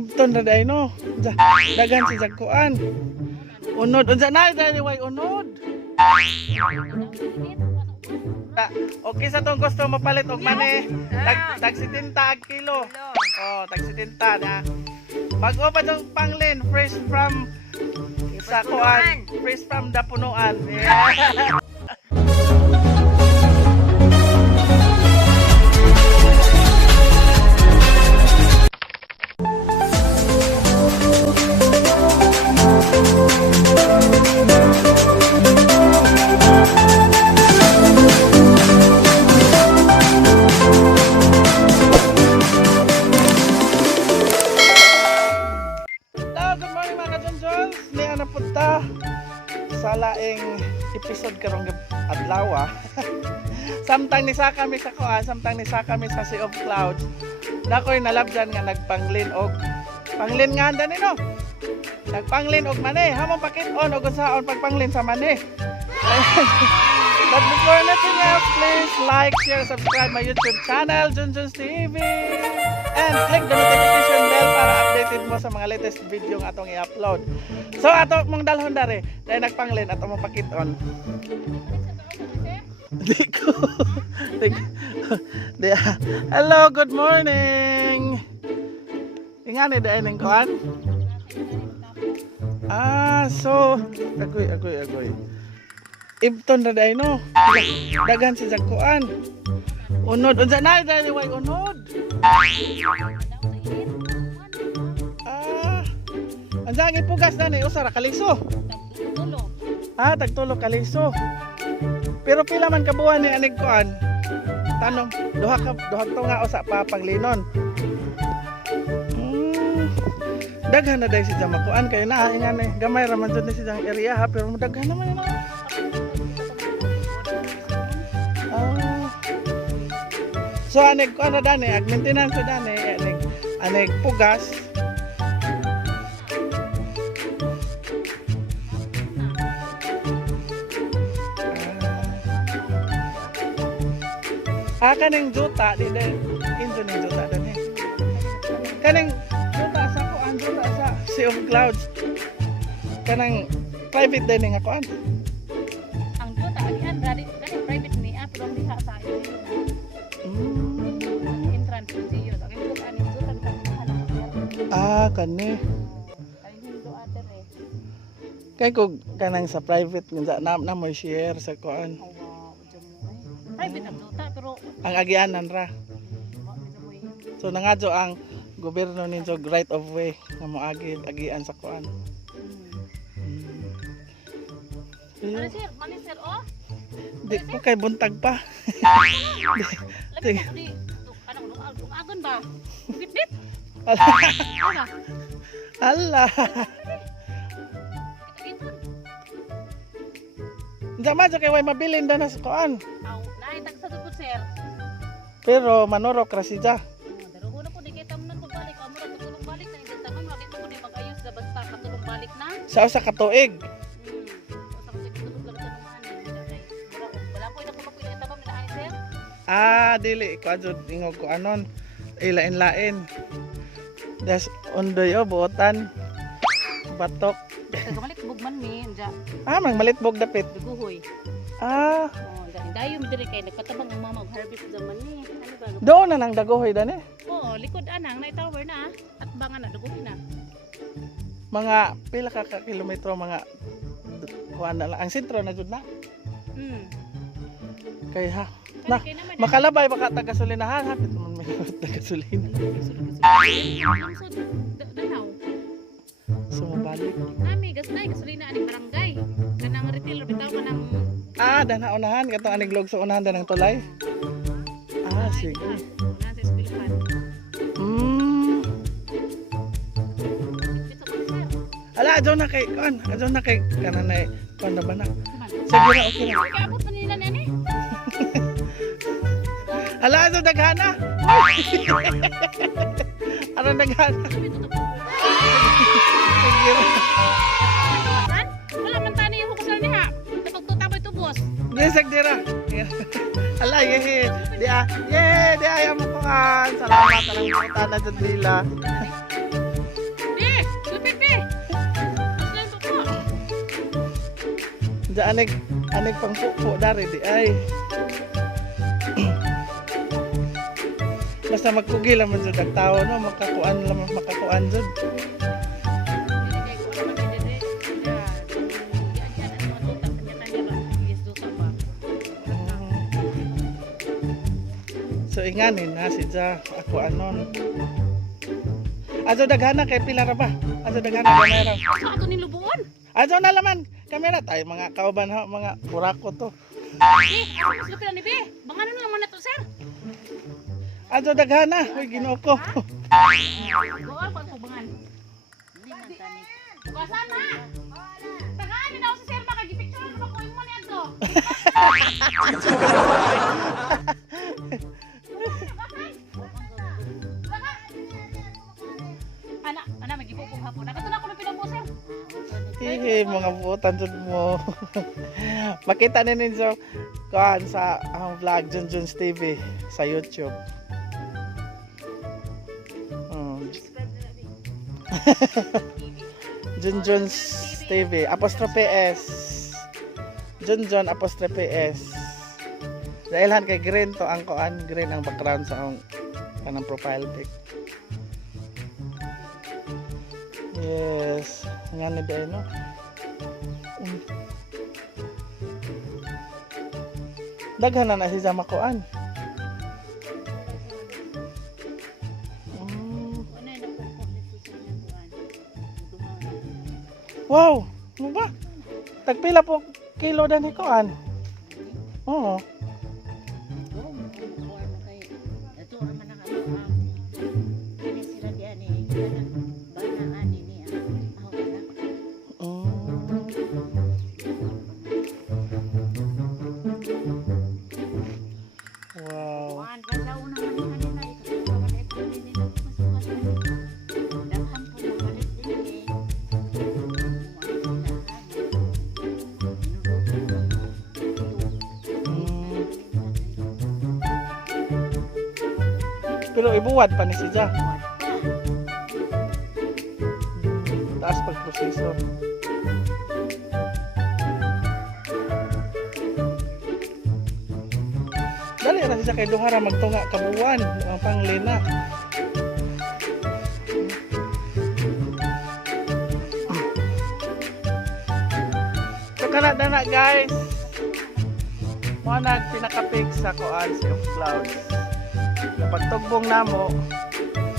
Ibton na day no. Dagan si Jagkuan. Unod unsa na day way unod. Okay sa tong gusto mapalit og mani. Tag 70 ag kilo. Oh, tag 70 na. Bago pa tong panglin fresh from sa kuan, fresh from Dapunuan. Yeah. Sa laing episode karong adlaw. Samtang ni sa kami sa kuan, samtang ni sa kami sa Sea of Clouds. Nakoy nalabdan nga nagpanglin og panglin nga anda no. Nagpanglin og mani, hamon pakit-on og saon pagpanglin sa mani. But before anything else, please like, share, subscribe my YouTube channel, Junjun's TV. And click the notification bell para updated mo sa mga latest video nga atong i-upload. So ato mong dalhon dare, dahil nagpanglin ato mong pakit-on. Hello, good morning. Ingani dahil ng kuan? So agoy. Ibton na dahil no. Dagan si Jagkuan. Unod unsa na dahil way unod. Ansa gipugas na ni usa ra kaliso. Tagtulo kaliso. Pero pila man kabuan ni anig kuan? Tanong, duha to nga usa pa panglinon. Daghan na dai si Jamakuan kay na ingan eh. Gamay ra man jud ni si jang area ha pero daghan naman na. So anig ko ano dani, ag maintenance ko dani, anig pugas. Kaning juta, di din, injo ning juta dani. Kaning juta sa ko, ang juta sa Sea of Clouds. Kanang private din nga kuan. Ang juta agian dari private ni pero diha sa iyo. Entrance siyo, ang juta ani juta kan. Kani. Ay hindo ater eh. Kay ko kanang sa private nga na mo share sa kuan. Private ang juta pero Ang agianan ra. So nangadyo ang gobyerno ninyo right of way nga moagian sa kuan. Manisir oh. Di ko kay buntag pa. Sige. Anong agon ba? Bit. Ala. Jama kay way mabilin na sa kuan. Naitag sa tupod sir. Pero manorok ra siya. Darugo na po di kita mo nang balik. Amo ra tulong balik na hindi taman wala mo di mag-ayos na basta katulong balik na. Sa usa ka tuig. Wala po ina ko makuha tabam na ani sir. Dili ko adto ingog ko anon. Ilain-lain. Das undoy buotan. Batok. Kamalit bugman mi anja. Mang malitbog dapit. Duguhoy. Dayo mi diri kay nagpatabang ang mama og harvest zaman ni. Ano ba? Doon na nang dagohoy dani. Oo, likod anang na tower na at bangan na duguhoy na. Mga pila ka kilometro mga kuan na lang. Ang sentro na jud na. Kay ha. Na makalabay baka taga-gasolinahan ha. Pito man may taga-gasolina. Danaw. So mabalik. Nami gasolina aning barangay. Kanang retailer bitaw man ang dana unahan katong anig log sa unahan danang tulay. Sige. Nasa eskwelahan. Ala, adyo na kay kananay kuan na ba na? Sige na, okay na. Kaabot pa nila nani. Ala, adyo daghana. Ano daghana? Sige na. Wala man tani yung hukusal niya. Tapagtutaboy tubos. Gisag dira. Ala, yehe. Di ay mo ko kan. Salamat sa lang puta na jud nila. Diyan anig pang pupo dari di ay. Basta magkugi lang man jud ang tao no, makakuan jud. Hindi kay ko naman dire. Ya, diyan ang mga tutak kanya ba is duta pa. So inganin na si Ja ako anon. Ajo daghana kay pila ra ba? Ajo daghana kamera. Sa ato ni lubuon. Ajo na laman kamera tayo mga kauban ha, mga burako to. Mas lupila ni be. Banganon naman na to, sir. Ajo daghana, hoy Ginoo ko. Goal pa ko bangan. Hindi man tani. Kuasan na. Tagaan ni daw si sir makagipicture na ko mo niya to. Ana magipupong hapon. Nakatuna ko na pinamo sir. Hihi, mga butan jud mo. Makita ni ninyo kuan sa ang vlog Junjun's TV sa YouTube. Junjun's TV apostrophe S. Junjun apostrophe S. Dailhan kay green to ang kuan, green ang background sa ang kanang profile pic. Yes, nga ni ba no? Daghan na siya makuan. Wow, ano ba? Tagpila po kilo dan hikuan. Oo. Wow. Pero ibuwad pa ni siya. Taas pagproseso. Dali ra siya kay duha ra magtunga kabuwan ang panglina. So kana na guys. Mo nag pinaka-pick sa kuan sa clouds. Kapag tugbong namo,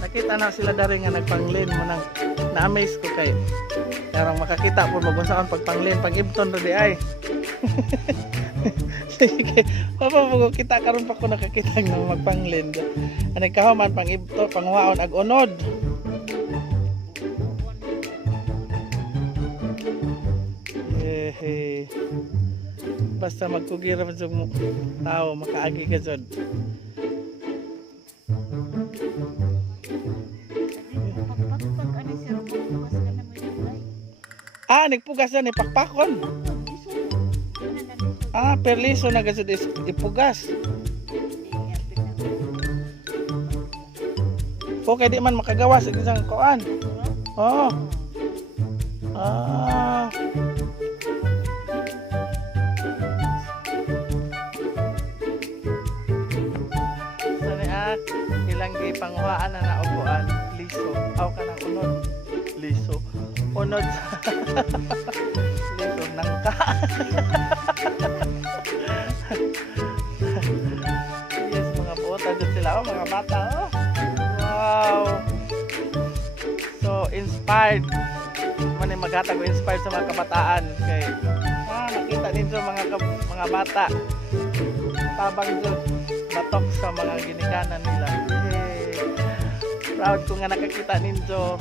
nakita na sila dari nga nagpanglin mo nang na-amaze ko kay karang makakita po magunsaon pagpanglin pag ibton ra di ay. Sige, papa mo kita karon pa ko nakakita ng magpanglin. Ani kahuman pang ibto pangwaon ag unod. Basta magkugira man sa tao makaagi ka jud. Nagpugas na ni pakpakon. Perliso na gasud ipugas. Okay, di man makagawas sa isang kuan. Oo. Ilang panghuaan na naupuan. Liso. Aw ka ng unod. Liso. Unod. Liso. Nangka. Yes, mga bota. Doon sila. Mga bata. Wow. So, inspired. Manay maghatag o inspired sa mga kabataan. Kay, nakita ninyo mga bata. Tabang doon. Batok sa mga ginikanan nila. Proud ko nga nakakita ninyo.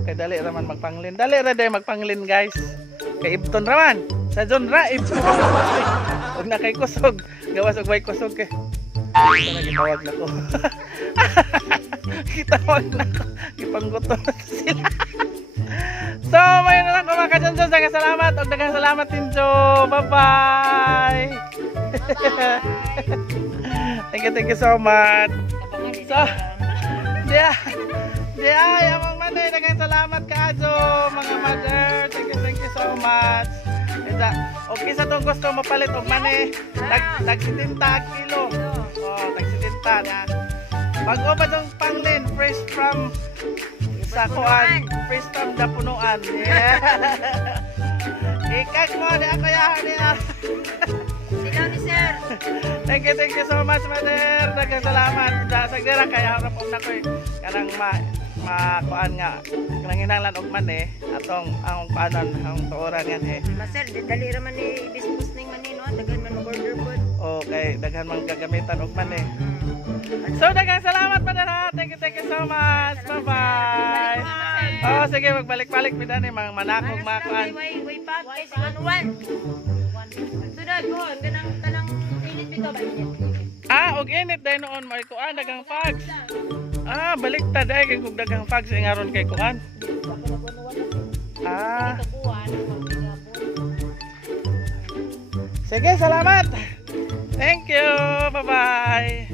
Okay, dali raman magpanglin. Dali ra day magpanglin, guys. Kay ibton raman. Sa John ra ibton. Huwag na kay kusog. Gawas og way kusog kay. Gitawag na ko. Gitawag na ko. Gipanggutom na sila. So, may na lang ko mga ka-Johnson. Daghang salamat. O daghang salamat Tinjo. Bye-bye. Thank you so much. So, ay, amang manay. Daghang salamat ka Ajo, mga mother. Thank you so much. Okay sa itong gusto mo palit og manay. Tag 70 kilo. Oh, tag 70 na. Bago pa itong panglin, fresh from sa kuan, fresh from Dapunuan. Yeah. Ikag mo, di ako yahan niya. Sila ni sir. Thank you so much, mother. Daghang salamat. Sagdira kaya harap og nakoy kanang makuan nga kanang hinanglan og manay atong ang panon ang tuoran yan eh. Maser, dali ra man ni bispus ning manino, daghan man mag-order pod. Okay, daghan man kagamitan og manay. So daghang salamat mother ha. Thank you so much. Bye-bye. Oh, sige magbalik-balik pid ani mga manakog mga kuan. Way pack kay si 11. Sunod ko, kanang init bitaw ba init? Og init dahil noon may kuan daghang fags. Baliktad ay kay kung daghang fags ingaron kay kuan. Sige, salamat. Thank you. Bye-bye.